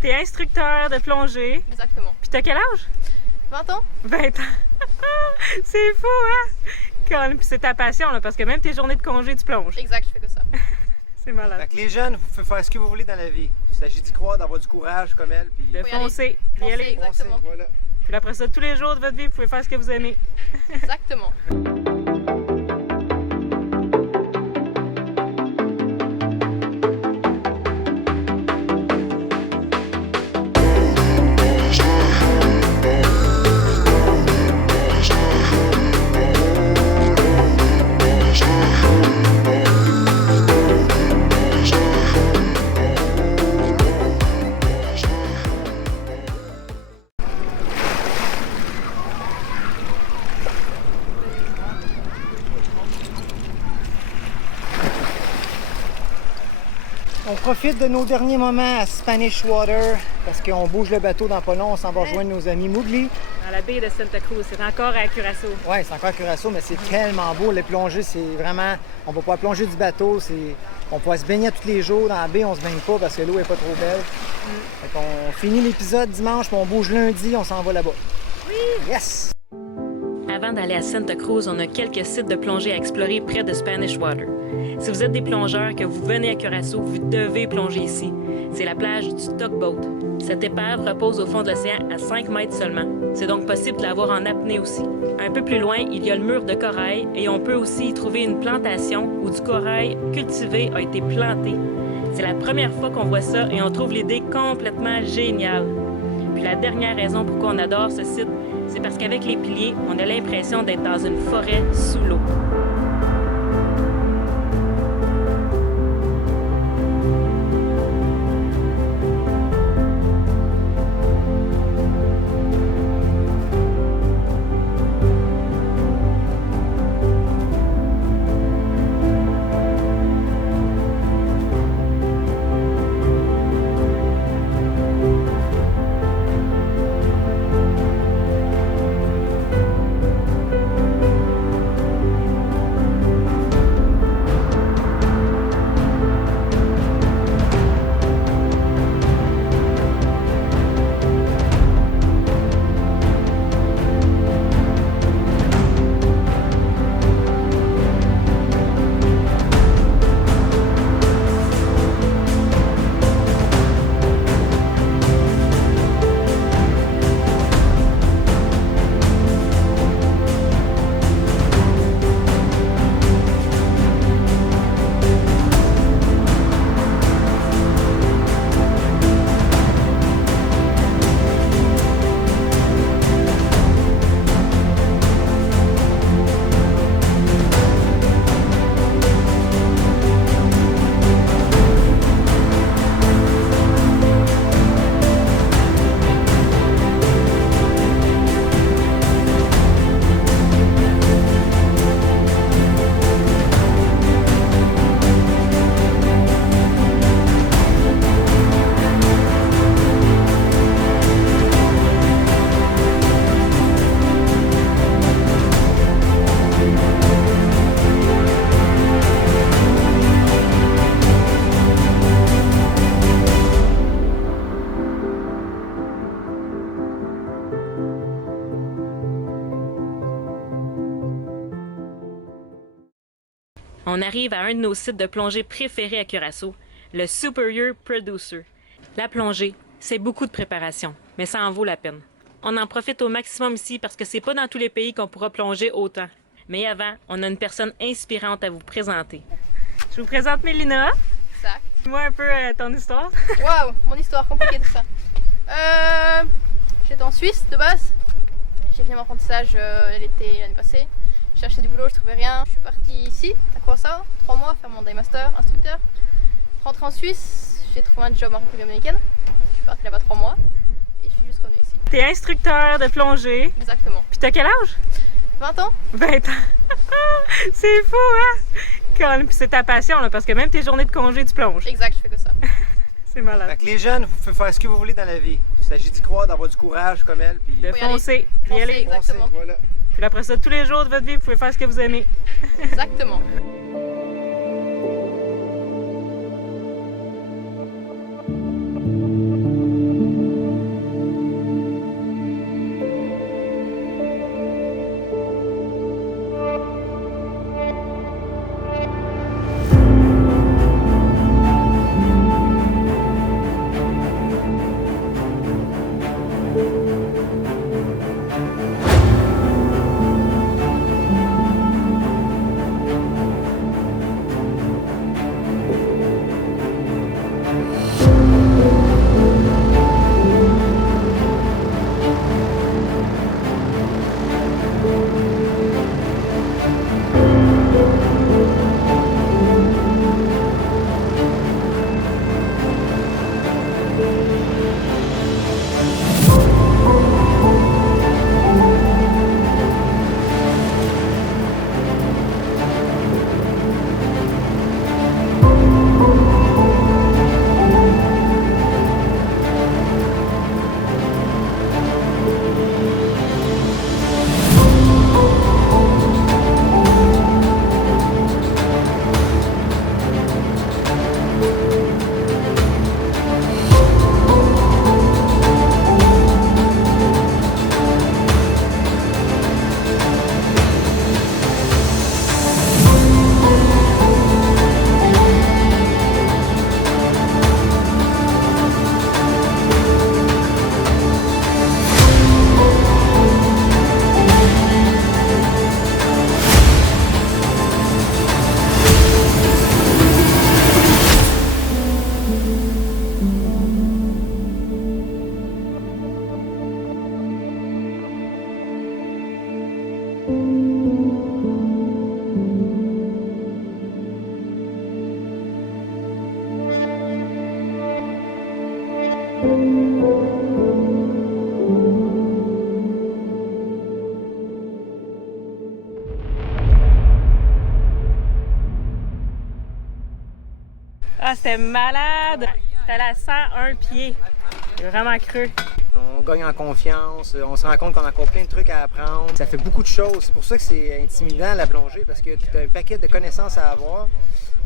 T'es instructeur de plongée. Exactement. Puis t'as quel âge? 20 ans? 20 ans. C'est fou, hein? Puis c'est ta passion, là, parce que même tes journées de congé, tu plonges. Exact, je fais que ça. C'est malade. Fait que les jeunes, vous pouvez faire ce que vous voulez dans la vie. Il s'agit d'y croire, d'avoir du courage comme elle. Puis De Faut y aller. foncer, d'y Foncer. aller. Exactement. Voilà. Puis après ça, tous les jours de votre vie, vous pouvez faire ce que vous aimez. Exactement. On profite de nos derniers moments à Spanish Water parce qu'on bouge le bateau dans pas long. On s'en va rejoindre nos amis Mowgli. Dans la baie de Santa Cruz, c'est encore à Curaçao. Ouais, c'est encore Curaçao, mais c'est tellement beau. Les plongées, c'est vraiment... On va pouvoir plonger du bateau. On pourra se baigner tous les jours. Dans la baie, on se baigne pas parce que l'eau est pas trop belle. Fait qu'on finit l'épisode dimanche, puis on bouge lundi, on s'en va là-bas. Oui! Yes! Avant d'aller à Santa Cruz, on a quelques sites de plongée à explorer près de Spanish Water. Si vous êtes des plongeurs, que vous venez à Curaçao, vous devez plonger ici. C'est la plage du Tugboat. Cette épave repose au fond de l'océan à 5 mètres seulement. C'est donc possible de la voir en apnée aussi. Un peu plus loin, il y a le mur de corail et on peut aussi y trouver une plantation où du corail cultivé a été planté. C'est la première fois qu'on voit ça et on trouve l'idée complètement géniale. Puis la dernière raison pourquoi on adore ce site, c'est parce qu'avec les piliers, on a l'impression d'être dans une forêt sous l'eau. On arrive à un de nos sites de plongée préférés à Curaçao, le Superior Producer. La plongée, c'est beaucoup de préparation, mais ça en vaut la peine. On en profite au maximum ici parce que c'est pas dans tous les pays qu'on pourra plonger autant. Mais avant, on a une personne inspirante à vous présenter. Je vous présente Mélina. Exact. Dis-moi un peu ton histoire. Waouh, mon histoire compliquée tout ça. J'étais en Suisse de base. J'ai fini mon apprentissage l'été l'année passée. Je cherchais du boulot, je trouvais rien. Je suis partie ici, à Curaçao, 3 mois, faire mon day master, instructeur. Rentrée en Suisse, j'ai trouvé un job en République dominicaine. Je suis partie là-bas 3 mois et je suis juste revenue ici. T'es instructeur de plongée. Exactement. Puis t'as quel âge? 20 ans? 20 ans. C'est fou, hein? Puis c'est ta passion, là, parce que même tes journées de congé, tu plonges. Exact, je fais que ça. C'est malade. Fait que les jeunes, vous pouvez faire ce que vous voulez dans la vie. Il s'agit d'y croire, d'avoir du courage comme elle. Puis De Faut y aller. foncer, d'y Foncer, aller. exactement. Voilà. Puis après ça, tous les jours de votre vie, vous pouvez faire ce que vous aimez. Exactement. Ah, c'était malade! T'es allé à 101 pieds. J'ai vraiment cru. On gagne en confiance, on se rend compte qu'on a encore plein de trucs à apprendre. Ça fait beaucoup de choses. C'est pour ça que c'est intimidant la plongée, parce que tu as un paquet de connaissances à avoir.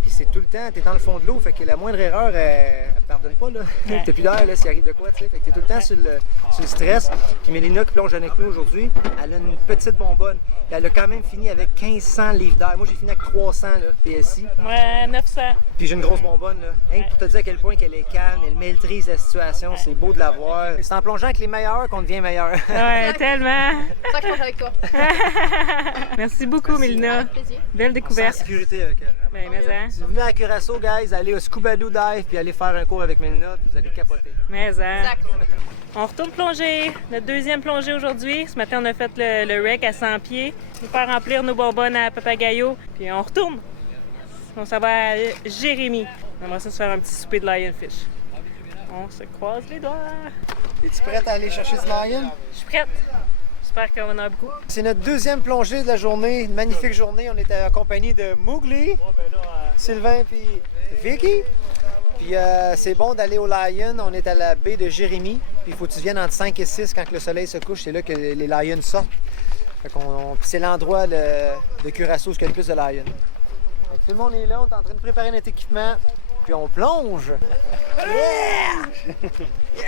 Puis c'est tout le temps, t'es dans le fond de l'eau, fait que la moindre erreur, elle pardonne pas, là. Ouais. T'as plus d'air, là, s'il arrive de quoi, tu sais. Fait que t'es tout le temps sur le stress. Puis Mélina, qui plonge avec nous aujourd'hui, elle a une petite bonbonne. Puis elle a quand même fini avec 1500 livres d'air. Moi, j'ai fini avec 300, là, PSI. Ouais, 900. Puis j'ai une grosse bonbonne, là. Rien que pour te dire à quel point qu'elle est calme, elle maîtrise la situation, c'est beau de la voir. C'est en plongeant avec les meilleurs qu'on devient meilleur. Ouais, tellement. C'est pour ça que je plonge avec toi. Merci beaucoup, Mélina. Avec plaisir. Belle En découverte. sécurité avec elle. Ben, mais hein. Si vous venez à Curaçao, guys, allez au Scuba Doo Dive puis allez faire un cours avec Mélina, puis vous allez capoter. Mais hein. Exact. On retourne plonger. Notre deuxième plongée aujourd'hui. Ce matin, on a fait le rec à 100 pieds. Nous faire remplir nos bonbonnes à Papagayo. Puis on retourne. On s'en va à Jérémy. On aimerait ça se faire un petit souper de lionfish. On se croise les doigts. Es-tu prête à aller chercher ce lion? Je suis prête. J'espère qu'on en a beaucoup. C'est notre deuxième plongée de la journée, une magnifique journée. On était en compagnie de Mowgli, Sylvain puis Vicky. Puis c'est bon d'aller au Lion. On est à la baie de Jérémy. Puis il faut que tu viennes entre 5 et 6 quand le soleil se couche. C'est là que les lions sortent. Fait puis c'est l'endroit de Curaçao où il y a le plus de lions. Fait que tout le monde est là, on est en train de préparer notre équipement. Puis on plonge! Yeah!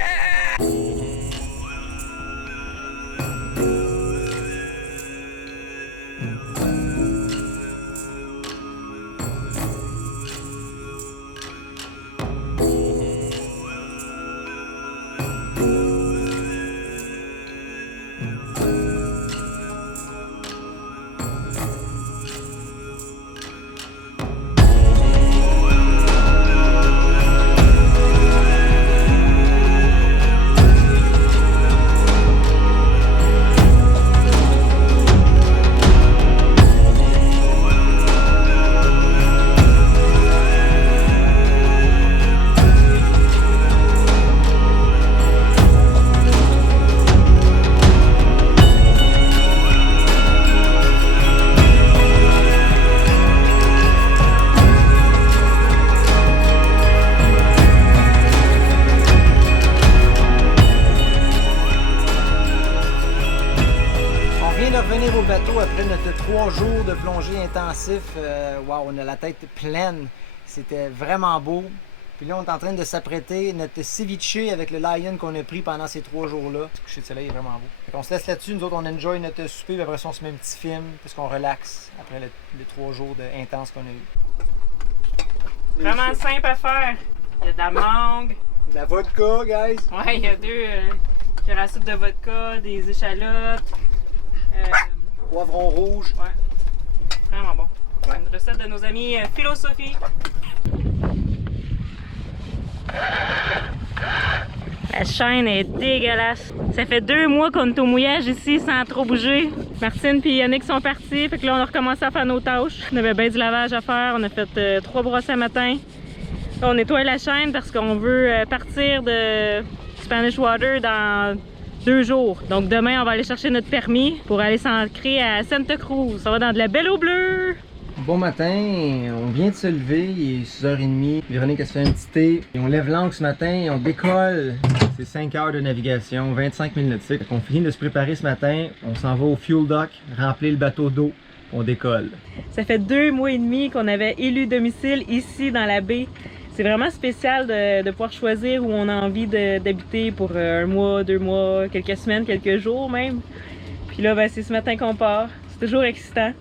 Revenir au bateau après notre 3 jours de plongée intensif. Wow, on a la tête pleine. C'était vraiment beau. Puis là, on est en train de s'apprêter notre ceviche avec le lion qu'on a pris pendant ces 3 jours-là. Le coucher de soleil est vraiment beau. On se laisse là-dessus. Nous autres, on enjoy notre souper. Puis après ça, on se met un petit film parce qu'on relaxe après les 3 jours intenses qu'on a eu. Vraiment simple à faire. Il y a de la mangue. De la vodka, guys. Ouais, il y a 2 cuirassous de vodka, des échalotes. Poivron rouge. Ouais, vraiment bon. Ouais. Une recette de nos amis Philosophie. La chaîne est dégueulasse. Ça fait 2 mois qu'on est au mouillage ici sans trop bouger. Martine et Yannick sont partis, fait que là on a recommencé à faire nos tâches. On avait bien du lavage à faire, on a fait 3 brosses à matin. Là, on nettoie la chaîne parce qu'on veut partir de Spanish Water dans 2 jours. Donc demain, on va aller chercher notre permis pour aller s'ancrer à Santa Cruz. Ça va dans de la belle eau bleue. Bon matin, on vient de se lever, il est 6h30. Véronique a se fait un petit thé. Et on lève l'ancre ce matin et on décolle. C'est 5 heures de navigation, 25 000 nautiques. On finit de se préparer ce matin, on s'en va au fuel dock, remplir le bateau d'eau, on décolle. Ça fait 2 mois et demi qu'on avait élu domicile ici dans la baie. C'est vraiment spécial de pouvoir choisir où on a envie d'habiter pour 1 mois, 2 mois, quelques semaines, quelques jours même. Puis là, ben, c'est ce matin qu'on part. C'est toujours excitant.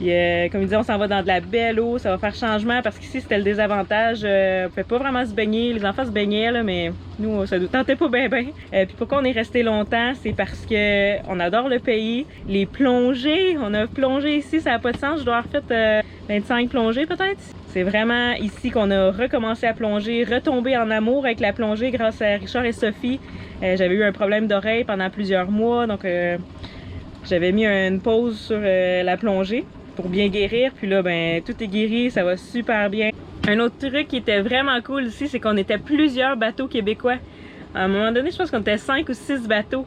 Puis comme il dit, on s'en va dans de la belle eau. Ça va faire changement parce qu'ici, c'était le désavantage. On ne pouvait pas vraiment se baigner. Les enfants se baignaient, là, mais nous, ça ne nous tentait pas bien. Puis pourquoi on est resté longtemps? C'est parce qu'on adore le pays. Les plongées, on a plongé ici, ça n'a pas de sens. Je dois avoir fait 25 plongées peut-être. C'est vraiment ici qu'on a recommencé à plonger, retombé en amour avec la plongée grâce à Richard et Sophie. J'avais eu un problème d'oreille pendant plusieurs mois, donc j'avais mis une pause sur la plongée pour bien guérir. Puis là, ben tout est guéri, ça va super bien. Un autre truc qui était vraiment cool ici, c'est qu'on était plusieurs bateaux québécois. À un moment donné, je pense qu'on était 5 ou 6 bateaux.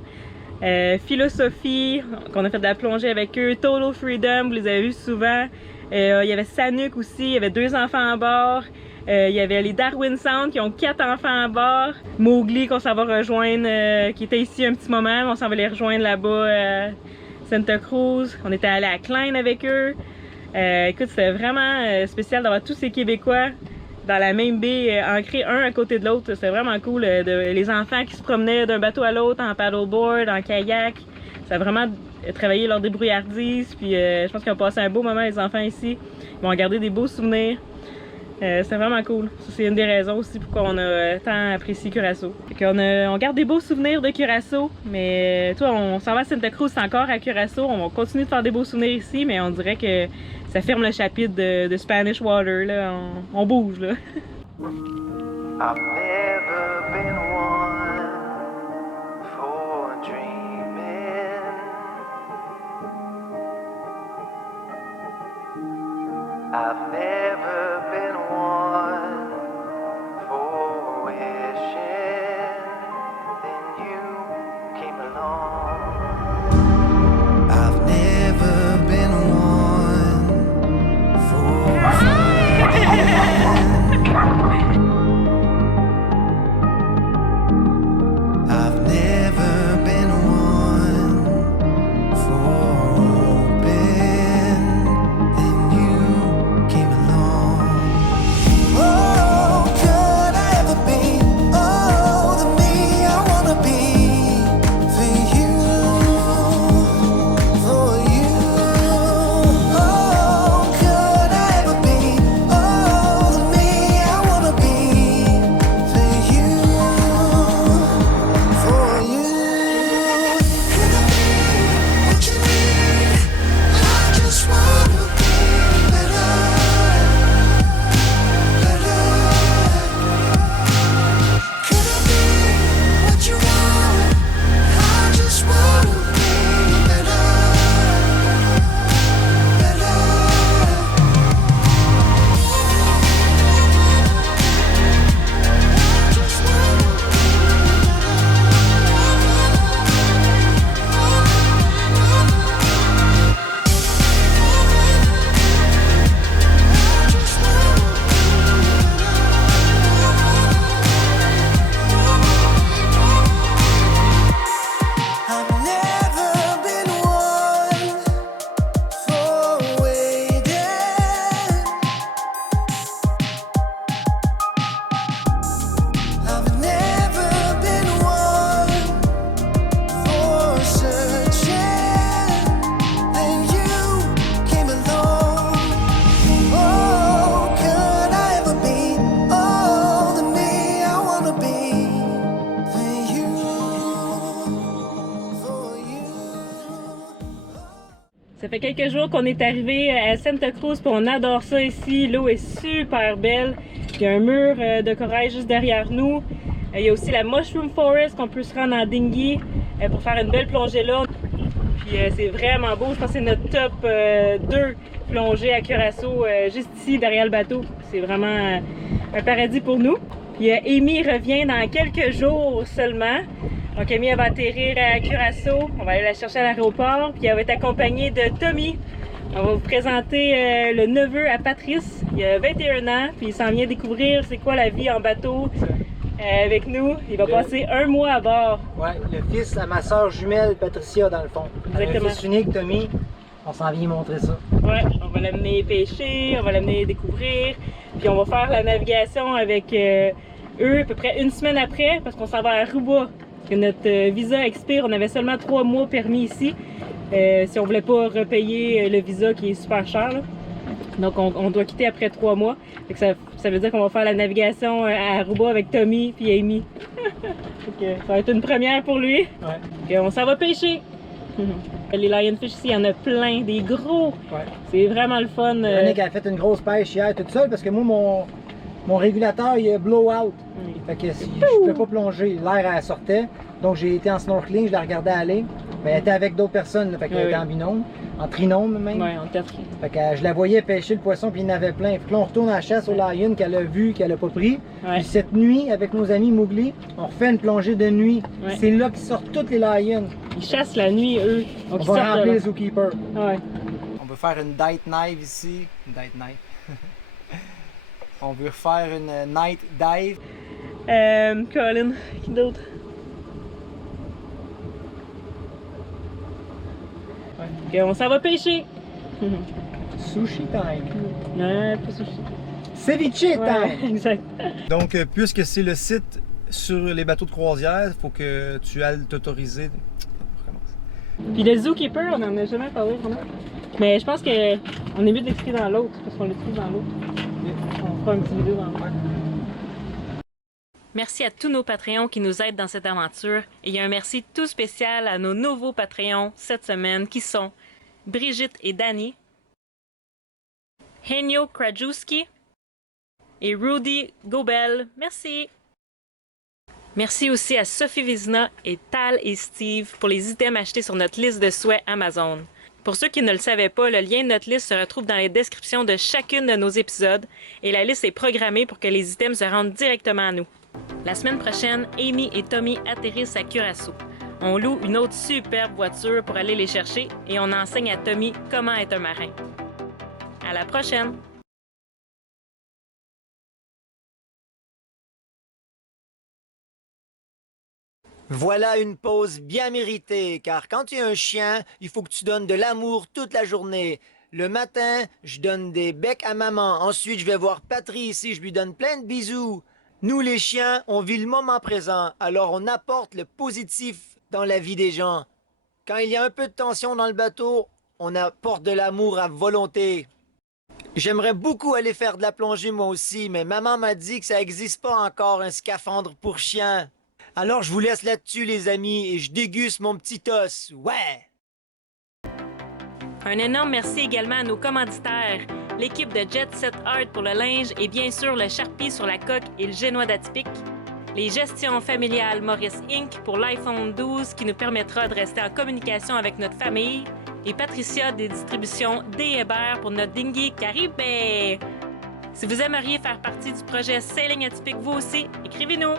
Philosophie, qu'on a fait de la plongée avec eux. Total Freedom, vous les avez vus souvent. Il y avait Sanuk aussi, il y avait 2 enfants à bord. Il y avait les Darwin Sound qui ont 4 enfants à bord. Mowgli qu'on s'en va rejoindre, qui était ici un petit moment. On s'en va les rejoindre là-bas à Santa Cruz. On était allé à Klein avec eux. Écoute, c'était vraiment spécial d'avoir tous ces Québécois dans la même baie, ancrés un à côté de l'autre. C'était vraiment cool. Les enfants qui se promenaient d'un bateau à l'autre en paddleboard, en kayak. Ça a vraiment travaillé leur débrouillardise. Puis je pense qu'ils ont passé un beau moment, les enfants ici. Ils vont garder des beaux souvenirs. C'était vraiment cool. Ça, c'est une des raisons aussi pourquoi on a tant apprécié Curaçao. On garde des beaux souvenirs de Curaçao, mais toi, on s'en va à Santa Cruz, c'est encore à Curaçao. On va continuer de faire des beaux souvenirs ici, mais on dirait que ça ferme le chapitre de Spanish Water. Là. On bouge, là. I've never been one for dreaming. I've never been one for wishing. Then you came along. I've never been one for I've never been one for hoping, then you came along. Oh, could I ever be all the me I wanna be for you, for you? Oh, could I ever be all the me I wanna be for you, for you? Could I be what you need? I just wanna be better, better. Could I be what you want? I just wanna be better, better. Just I've never been one for waiting. I've never been one for searching. Then you came along. Oh, could I ever be all the me I wanna be for you, for you? Ça fait quelques jours qu'on est arrivé à Santa Cruz, puis on adore ça ici. L'eau est super belle. Il y a un mur de corail juste derrière nous. Il y a aussi la Mushroom Forest qu'on peut se rendre en dinghy pour faire une belle plongée là. Puis c'est vraiment beau. Je pense que c'est notre top 2 plongée à Curaçao, juste ici derrière le bateau. C'est vraiment un paradis pour nous. Puis Amy revient dans quelques jours seulement. Donc Amy elle va atterrir à Curaçao. On va aller la chercher à l'aéroport. Puis elle va être accompagnée de Tommy. On va vous présenter le neveu à Patrice. Il a 21 ans. Puis il s'en vient découvrir c'est quoi la vie en bateau avec nous. Il va passer un mois à bord. Ouais, le fils à ma soeur jumelle Patricia, dans le fond. Exactement. Un fils unique, Tommy. On s'en vient montrer ça. Ouais, on va l'amener pêcher, on va l'amener découvrir. Puis on va faire la navigation avec eux à peu près une semaine après parce qu'on s'en va à Aruba. Parce que notre visa expire, on avait seulement 3 mois permis ici. Si on voulait pas repayer le visa qui est super cher. Là. Donc on doit quitter après 3 mois. Fait que ça veut dire qu'on va faire la navigation à Aruba avec Tommy puis Amy. Donc, ça va être une première pour lui. Ouais. Donc, on s'en va pêcher. Les lionfish ici, il y en a plein, des gros. Ouais. C'est vraiment le fun. Véronique a fait une grosse pêche hier toute seule parce que moi, mon régulateur, il est blow-out. Fait que si je ne peux pas plonger, l'air elle sortait. Donc j'ai été en snorkeling, je la regardais aller. Mais elle était avec d'autres personnes, là, fait qu'elle était en binôme. en trinôme même. Ouais, en tête. Fait que je la voyais pêcher le poisson, puis il y en avait plein. Fait que là, on retourne à la chasse au lion qu'elle a vu, qu'elle a pas pris. Ouais. Puis cette nuit, avec nos amis Mowgli, on refait une plongée de nuit. Ouais. C'est là qu'ils sortent toutes les lions. Ils chassent la nuit, eux. On Donc, ils va sortent remplir de les là. zookeepers. Ouais. On veut faire une date knife ici. Une date knife. On veut faire une night dive. Colin, qui d'autre? Ouais. Ok, on s'en va pêcher. Sushi time. Non, pas sushi. Ceviche Ouais, time. exact. Donc, puisque c'est le site sur les bateaux de croisière, il faut que tu ailles t'autoriser. On recommence. Puis le zookeeper, on en a jamais parlé vraiment. Mais je pense que on est mieux de l'expliquer dans l'autre, parce qu'on l'utilise dans l'autre. On fera une petite vidéo dans l'autre. Merci à tous nos Patreons qui nous aident dans cette aventure. Et il y a un merci tout spécial à nos nouveaux Patreons cette semaine qui sont Brigitte et Danny, Henio Krajewski et Rudy Gobel. Merci! Merci aussi à Sophie Vizina et Tal et Steve pour les items achetés sur notre liste de souhaits Amazon. Pour ceux qui ne le savaient pas, le lien de notre liste se retrouve dans les descriptions de chacune de nos épisodes et la liste est programmée pour que les items se rendent directement à nous. La semaine prochaine, Amy et Tommy atterrissent à Curaçao. On loue une autre superbe voiture pour aller les chercher et on enseigne à Tommy comment être un marin. À la prochaine! Voilà une pause bien méritée, car quand tu es un chien, il faut que tu donnes de l'amour toute la journée. Le matin, je donne des becs à maman. Ensuite, je vais voir Patrice ici, je lui donne plein de bisous. Nous, les chiens, on vit le moment présent, alors on apporte le positif dans la vie des gens. Quand il y a un peu de tension dans le bateau, on apporte de l'amour à volonté. J'aimerais beaucoup aller faire de la plongée moi aussi, mais maman m'a dit que ça n'existe pas encore un scaphandre pour chien. Alors je vous laisse là-dessus les amis et je déguste mon petit os. Ouais! Un énorme merci également à nos commanditaires, l'équipe de Jet Set Art pour le linge et bien sûr le Sharpie sur la coque et le génois d'Atypique, les gestions familiales Maurice Inc. pour l'iPhone 12 qui nous permettra de rester en communication avec notre famille et Patricia des distributions D. Hébert pour notre dinghy Caribé. Si vous aimeriez faire partie du projet Sailing Atypique vous aussi, écrivez-nous!